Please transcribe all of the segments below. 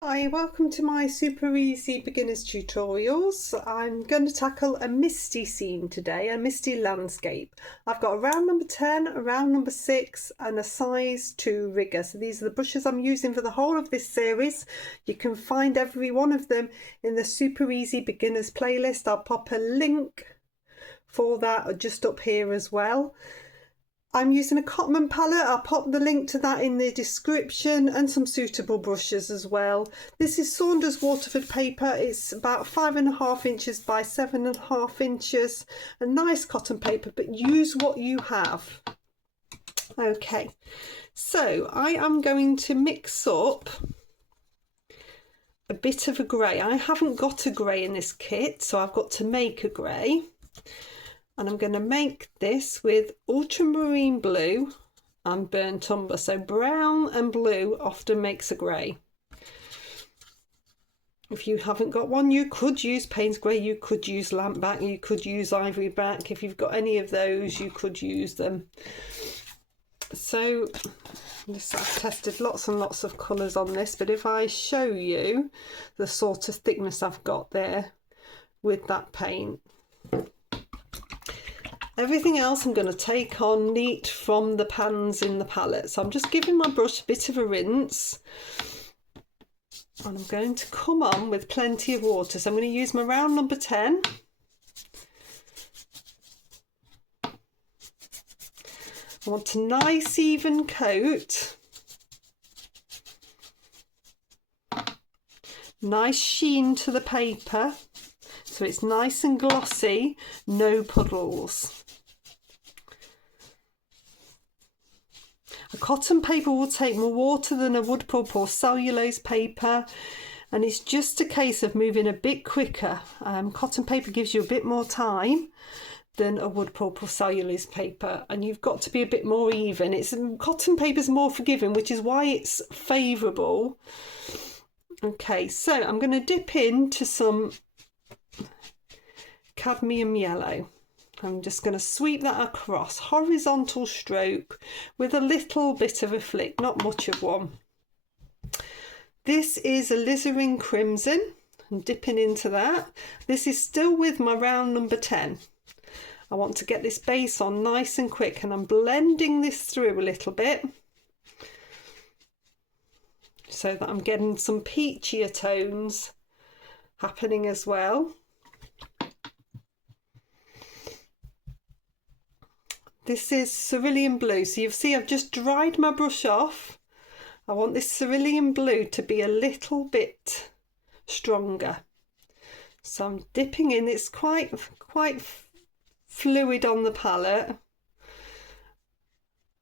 Hi, welcome to my super easy beginners tutorials. I'm going to tackle a misty scene today, a misty landscape. I've got a round number 10, a round number 6 and a size 2 rigger. So these are the brushes I'm using for the whole of this series. You can find every one of them in the super easy beginners playlist. I'll pop a link for that just up here as well. I'm using a Cotman palette. I'll pop the link to that in the description and some suitable brushes as well. This is Saunders Waterford paper. It's about 5.5 inches by 7.5 inches. A nice cotton paper, but use what you have. Okay, so I am going to mix up a bit of a grey. I haven't got a grey in this kit, so I've got to make a grey. And I'm going to make this with ultramarine blue and burnt umber. So brown and blue often makes a grey. If you haven't got one, you could use Payne's grey, you could use lamp black, you could use ivory black. If you've got any of those, you could use them. So I've tested lots and lots of colours on this, but if I show you the sort of thickness I've got there with that paint. Everything else I'm going to take on neat from the pans in the palette. So I'm just giving my brush a bit of a rinse. And I'm going to come on with plenty of water. So I'm going to use my round number 10. I want a nice even coat. Nice sheen to the paper. So it's nice and glossy, no puddles. A cotton paper will take more water than a wood pulp or cellulose paper, and it's just a case of moving a bit quicker. Cotton paper gives you a bit more time than a wood pulp or cellulose paper, and you've got to be a bit more even. Cotton paper is more forgiving, which is why it's favourable. Okay, so I'm going to dip into some cadmium yellow. I'm just going to sweep that across, horizontal stroke with a little bit of a flick, not much of one. This is alizarin crimson. I'm dipping into that. This is still with my round number 10. I want to get this base on nice and quick, and I'm blending this through a little bit so that I'm getting some peachier tones happening as well. This is cerulean blue, so you'll see I've just dried my brush off. I want this cerulean blue to be a little bit stronger. So I'm dipping in, it's quite fluid on the palette.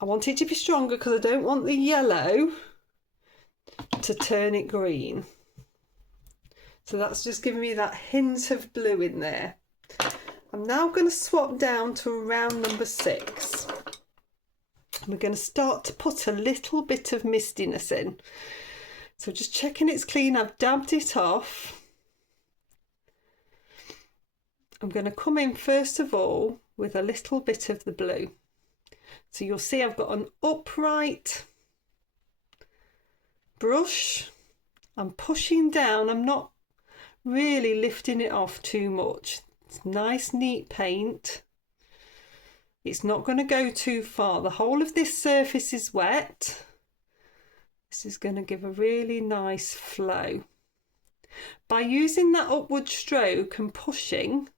I want it to be stronger because I don't want the yellow to turn it green. So that's just giving me that hint of blue in there. I'm now going to swap down to round number 6. We're going to start to put a little bit of mistiness in. So just checking it's clean, I've dabbed it off. I'm going to come in first of all with a little bit of the blue. So you'll see I've got an upright brush. I'm pushing down, I'm not really lifting it off too much. It's nice, neat paint. It's not going to go too far. The whole of this surface is wet. This is going to give a really nice flow. By using that upward stroke and pushing, I'm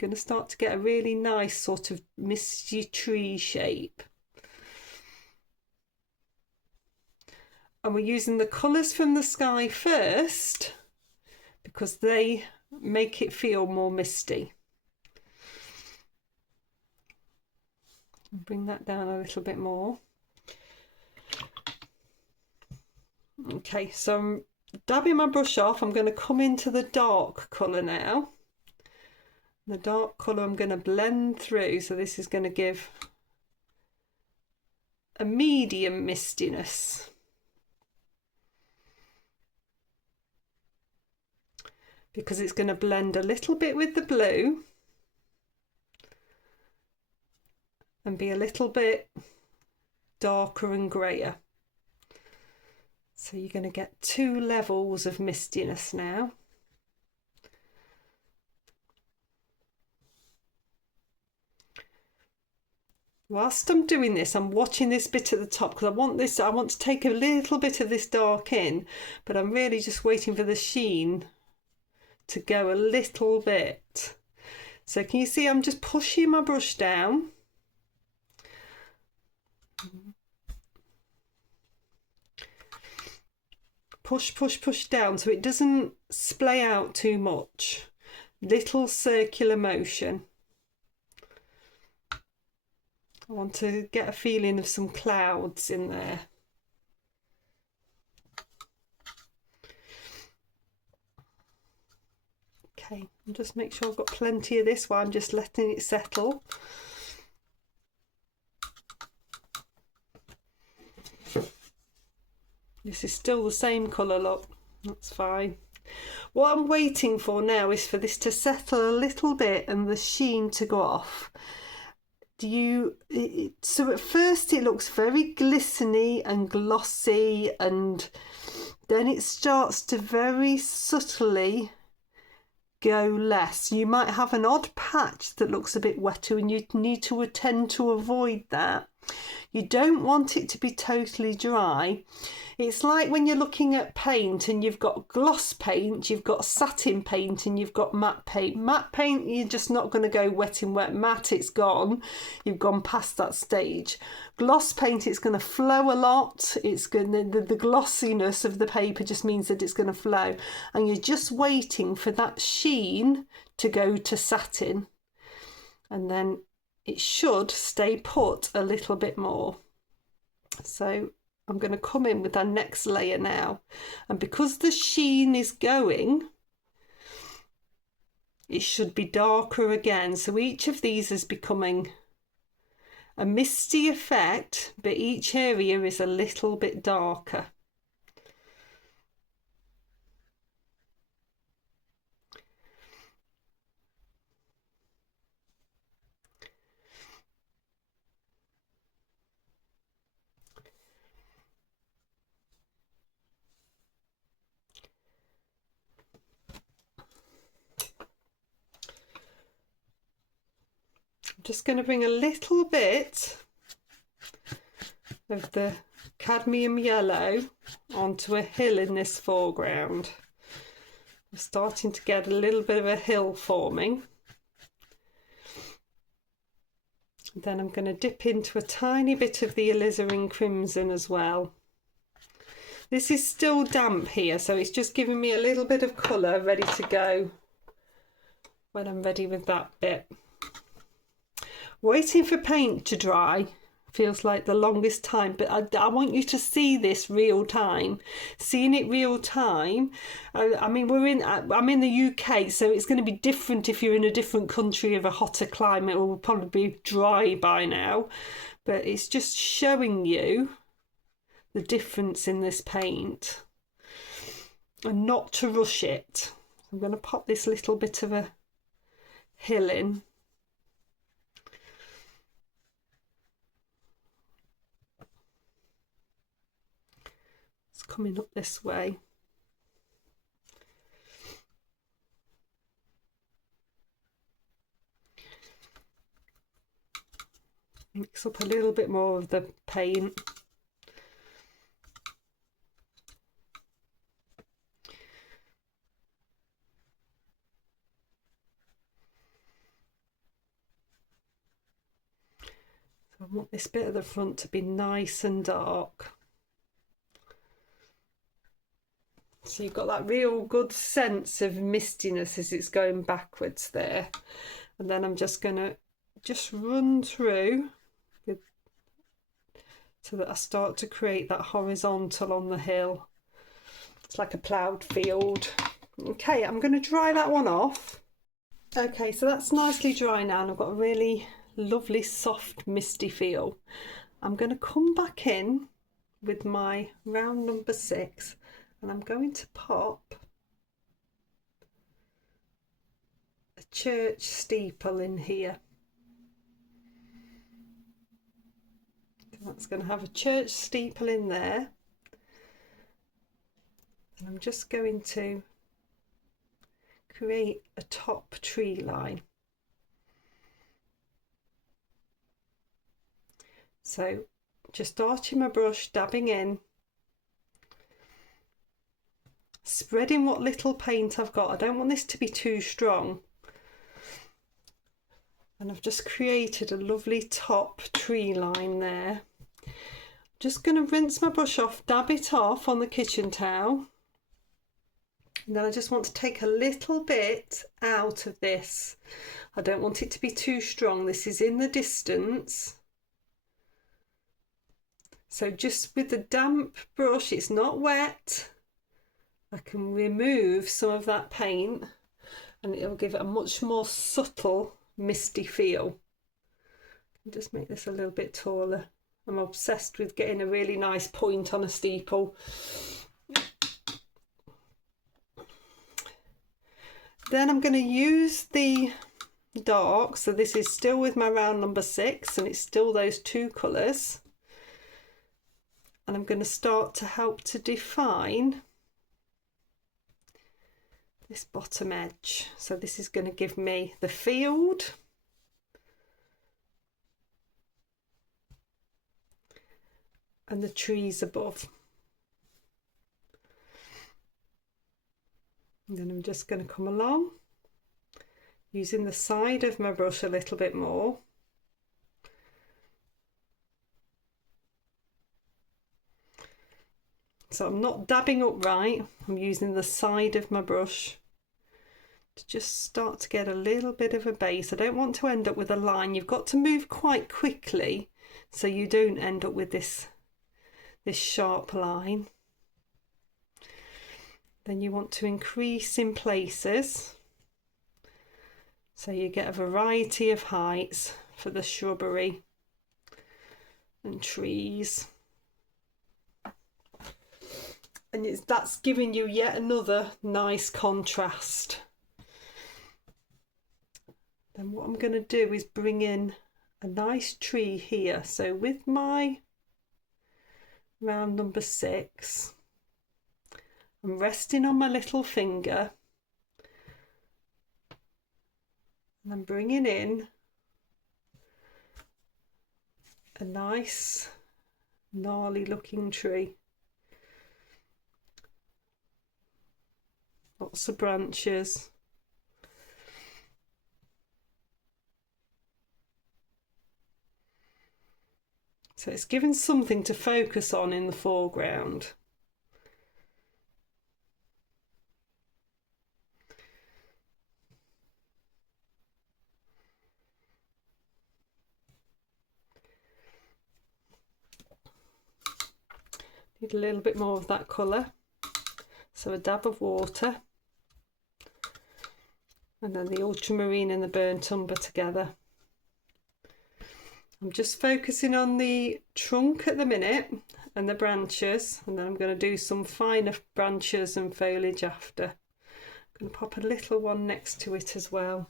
going to start to get a really nice sort of misty tree shape. And we're using the colours from the sky first because they make it feel more misty. Bring that down a little bit more. Okay, so I'm dabbing my brush off. I'm going to come into the dark colour now. The dark colour I'm going to blend through, so this is going to give a medium mistiness. Because it's going to blend a little bit with the blue and be a little bit darker and greyer. So you're going to get 2 levels of mistiness now. Whilst I'm doing this, I'm watching this bit at the top because I want to take a little bit of this dark in, but I'm really just waiting for the sheen to go a little bit. So can you see I'm just pushing my brush down. Push, push, push down so it doesn't splay out too much. Little circular motion. I want to get a feeling of some clouds in there. Okay, and just make sure I've got plenty of this while I'm just letting it settle. This is still the same colour, look, that's fine. What I'm waiting for now is for this to settle a little bit and the sheen to go off. So at first it looks very glistening and glossy, and then it starts to very subtly go less. You might have an odd patch that looks a bit wetter and you need to attend to avoid that. You don't want it to be totally dry. It's like when you're looking at paint and you've got gloss paint, you've got satin paint and you've got matte paint. Matte paint, you're just not going to go wet in wet. Matte, it's gone. You've gone past that stage. Gloss paint, it's going to flow a lot. It's going the glossiness of the paper just means that it's going to flow. And you're just waiting for that sheen to go to satin. And then it should stay put a little bit more. So I'm going to come in with our next layer now, and because the sheen is going, it should be darker again. So each of these is becoming a misty effect, but each area is a little bit darker. Just going to bring a little bit of the cadmium yellow onto a hill in this foreground. I'm starting to get a little bit of a hill forming. Then I'm going to dip into a tiny bit of the alizarin crimson as well. This is still damp here, so it's just giving me a little bit of colour ready to go when I'm ready with that bit. Waiting for paint to dry feels like the longest time, but I want you to see this real time. Seeing it real time, I mean, I'm in the UK, so it's going to be different if you're in a different country of a hotter climate. It will probably be dry by now, but it's just showing you the difference in this paint and not to rush it. I'm going to pop this little bit of a hill in. Coming up this way. Mix up a little bit more of the paint. So I want this bit at the front to be nice and dark. So you've got that real good sense of mistiness as it's going backwards there. And then I'm just going to run through so that I start to create that horizontal on the hill. It's like a ploughed field. Okay, I'm going to dry that one off. Okay, so that's nicely dry now and I've got a really lovely soft misty feel. I'm going to come back in with my round number 6. And I'm going to pop a church steeple in here. That's going to have a church steeple in there. And I'm just going to create a top tree line. So just arching my brush, dabbing in, spreading what little paint I've got. I don't want this to be too strong. And I've just created a lovely top tree line there. Just going to rinse my brush off, dab it off on the kitchen towel. And then I just want to take a little bit out of this. I don't want it to be too strong. This is in the distance. So just with the damp brush, it's not wet, I can remove some of that paint and it'll give it a much more subtle misty feel. I'll just make this a little bit taller. I'm obsessed with getting a really nice point on a steeple. Then I'm going to use the dark, so this is still with my round number 6 and it's still those two colours. And I'm going to start to help to define this bottom edge. So this is going to give me the field, and the trees above. And then I'm just going to come along using the side of my brush a little bit more. So I'm not dabbing upright, I'm using the side of my brush to just start to get a little bit of a base. I don't want to end up with a line. You've got to move quite quickly so you don't end up with this sharp line. Then you want to increase in places so you get a variety of heights for the shrubbery and trees. And that's giving you yet another nice contrast. Then what I'm going to do is bring in a nice tree here. So with my round number 6, I'm resting on my little finger and I'm bringing in a nice gnarly looking tree. Lots of branches. So it's given something to focus on in the foreground. Need a little bit more of that colour. So a dab of water. And then the ultramarine and the burnt umber together. I'm just focusing on the trunk at the minute and the branches, and then I'm going to do some finer branches and foliage after. I'm going to pop a little one next to it as well.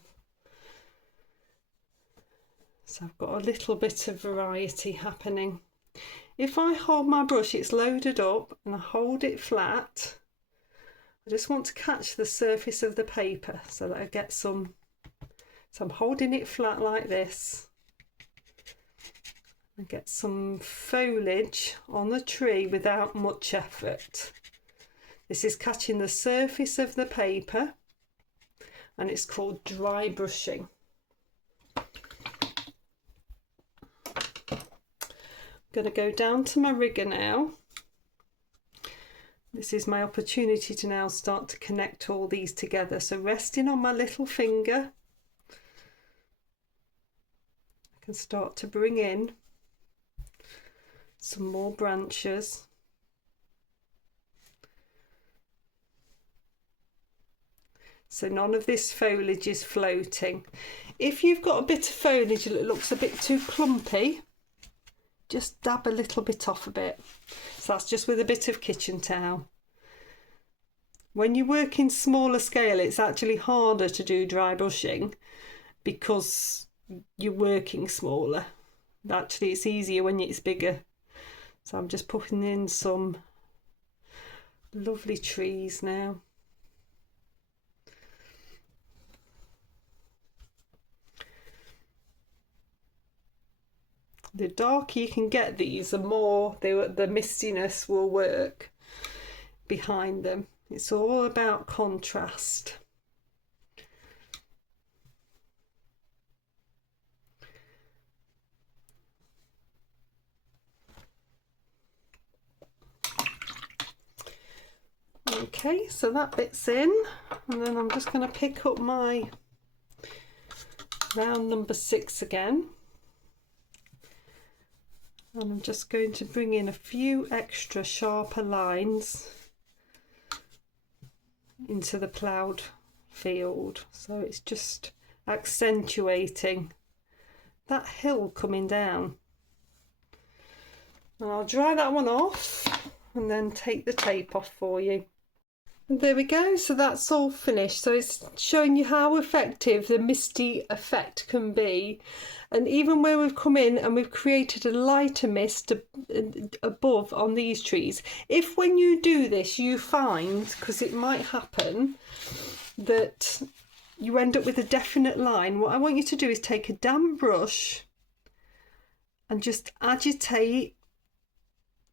So I've got a little bit of variety happening. If I hold my brush, it's loaded up, and I hold it flat, I just want to catch the surface of the paper so that I get some. So I'm holding it flat like this and get some foliage on the tree without much effort. This is catching the surface of the paper and it's called dry brushing. I'm going to go down to my rigger now. This is my opportunity to now start to connect all these together. So resting on my little finger, I can start to bring in some more branches. So none of this foliage is floating. If you've got a bit of foliage that looks a bit too clumpy, just dab a little bit off a bit. So that's just with a bit of kitchen towel. When you work in smaller scale, it's actually harder to do dry brushing because you're working smaller. Actually, it's easier when it's bigger. So I'm just putting in some lovely trees now. The darker you can get these, the more the mistiness will work behind them. It's all about contrast. Okay, so that bit's in, and then I'm just going to pick up my round number 6 again, and I'm just going to bring in a few extra sharper lines into the ploughed field, so it's just accentuating that hill coming down. And I'll dry that one off and then take the tape off for you. And there we go, so that's all finished. So it's showing you how effective the misty effect can be, and even where we've come in and we've created a lighter mist above on these trees, if when you do this you find, because it might happen, that you end up with a definite line, what I want you to do is take a damp brush and just agitate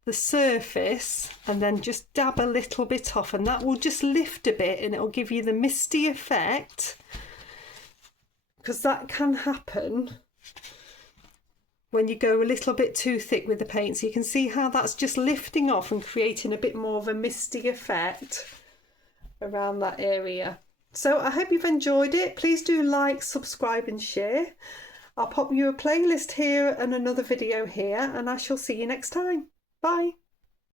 the surface and then just dab a little bit off, and that will just lift a bit and it'll give you the misty effect, because that can happen when you go a little bit too thick with the paint. So you can see how that's just lifting off and creating a bit more of a misty effect around that area. So I hope you've enjoyed it. Please do like, subscribe and share. I'll pop you a playlist here and another video here, and I shall see you next time. Bye.